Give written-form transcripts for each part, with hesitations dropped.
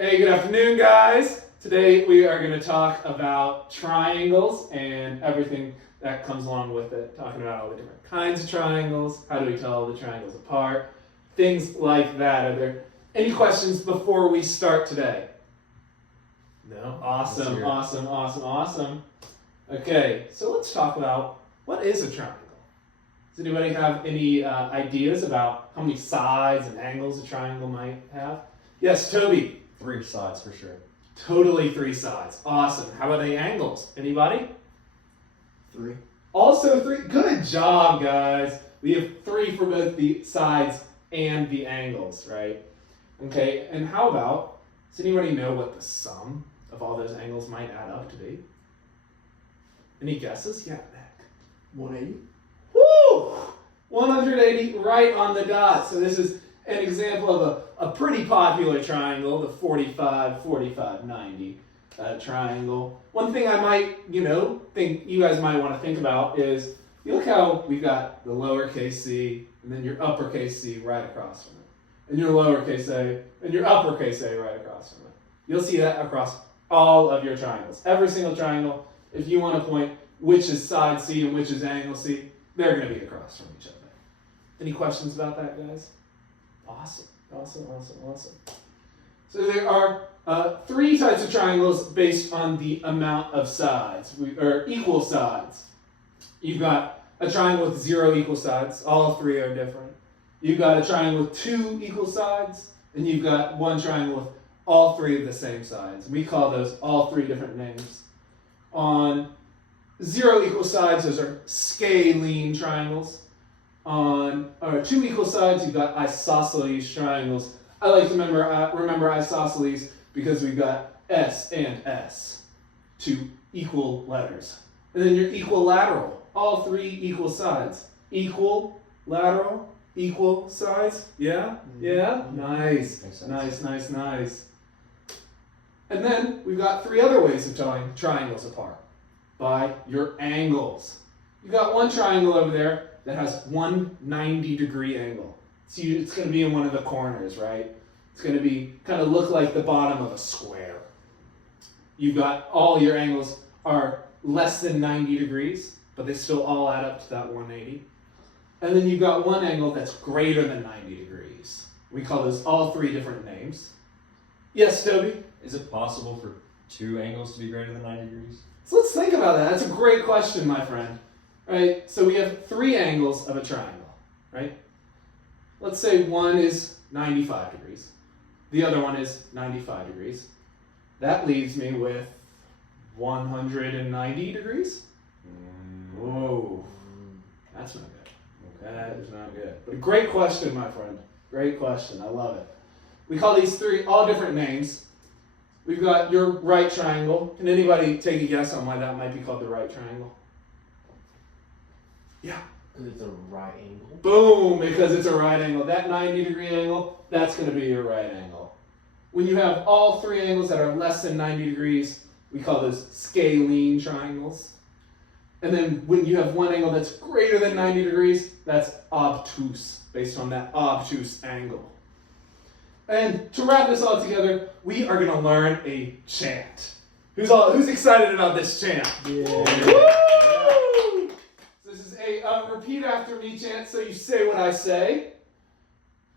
Hey, good afternoon, guys. Today we are going to talk about triangles and everything that comes along with it. Talking about all the different kinds of triangles, how do we tell the triangles apart, things like that. Are there any questions before we start today? No? Awesome. Okay, so let's talk about what is a triangle. Does anybody have any ideas about how many sides and angles a triangle might have? Yes, Toby. 3 sides for sure. Totally 3 sides. Awesome. How about the angles? Anybody? 3. Also 3. Good job, guys. We have 3 for both the sides and the angles, right? Okay, and how about, does anybody know what the sum of all those angles might add up to be? Any guesses? Yeah, Nick. 180. Woo! 180 right on the dot. So this is an example of a pretty popular triangle, the 45, 45, 90 triangle. One thing I might, think you guys might want to think about is, you look how we've got the lowercase c and then your uppercase c right across from it. And your lowercase a and your uppercase a right across from it. You'll see that across all of your triangles. Every single triangle, if you want to point which is side C and which is angle C, they're going to be across from each other. Any questions about that, guys? Awesome. So there are 3 types of triangles based on the amount of sides, or equal sides. You've got a triangle with 0 equal sides. All 3 are different. You've got a triangle with 2 equal sides, and you've got one triangle with all 3 of the same sides. We call those all 3 different names. On 0 equal sides, those are scalene triangles. On 2 equal sides, you've got isosceles triangles. I like to remember isosceles because we've got S and S, 2 equal letters. And then your equilateral, all 3 equal sides. Equal, lateral, equal sides. Yeah? Yeah? Nice. Nice. And then we've got 3 other ways of telling triangles apart. By your angles. You've got one triangle over there that has one 90-degree angle. So it's going to be in one of the corners, right? It's going to be kind of look like the bottom of a square. You've got all your angles are less than 90 degrees, but they still all add up to that 180. And then you've got one angle that's greater than 90 degrees. We call those all 3 different names. Yes, Toby? Is it possible for 2 angles to be greater than 90 degrees? So let's think about that. That's a great question, my friend. Right? So we have 3 angles of a triangle, right? Let's say one is 95 degrees. The other one is 95 degrees. That leaves me with 190 degrees. Whoa. That's not good. That is not good. But a great question, my friend. Great question. I love it. We call these 3 all different names. We've got your right triangle. Can anybody take a guess on why that might be called the right triangle? Yeah. Because it's a right angle. Boom, because it's a right angle. That 90-degree angle, that's going to be your right angle. When you have all 3 angles that are less than 90 degrees, we call those scalene triangles. And then when you have one angle that's greater than 90 degrees, that's obtuse, based on that obtuse angle. And to wrap this all together, we are going to learn a chant. Who's excited about this chant? Yeah. Woo! So this is a repeat after me chant, so you say what I say.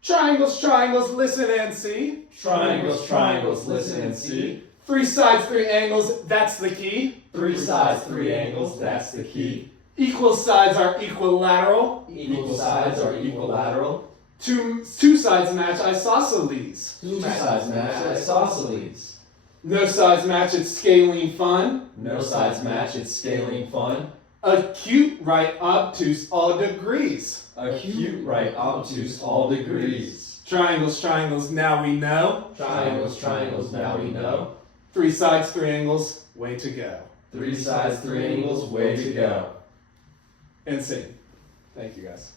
Triangles, triangles, listen and see. Triangles, triangles, listen and see. 3 sides, 3 angles, that's the key. 3 sides, 3 angles, that's the key. Equal sides are equilateral. Equal sides are equilateral. 2 sides match isosceles. 2 sides match isosceles. No sides match, it's scalene fun. No sides match, it's scalene fun. Acute, right, obtuse, all degrees. Acute, right, obtuse, all degrees. Triangles, triangles, now we know. Triangles, triangles, now we know. 3 sides, 3 angles, way to go. 3 sides, 3 angles, way to go. And sing. Thank you, guys.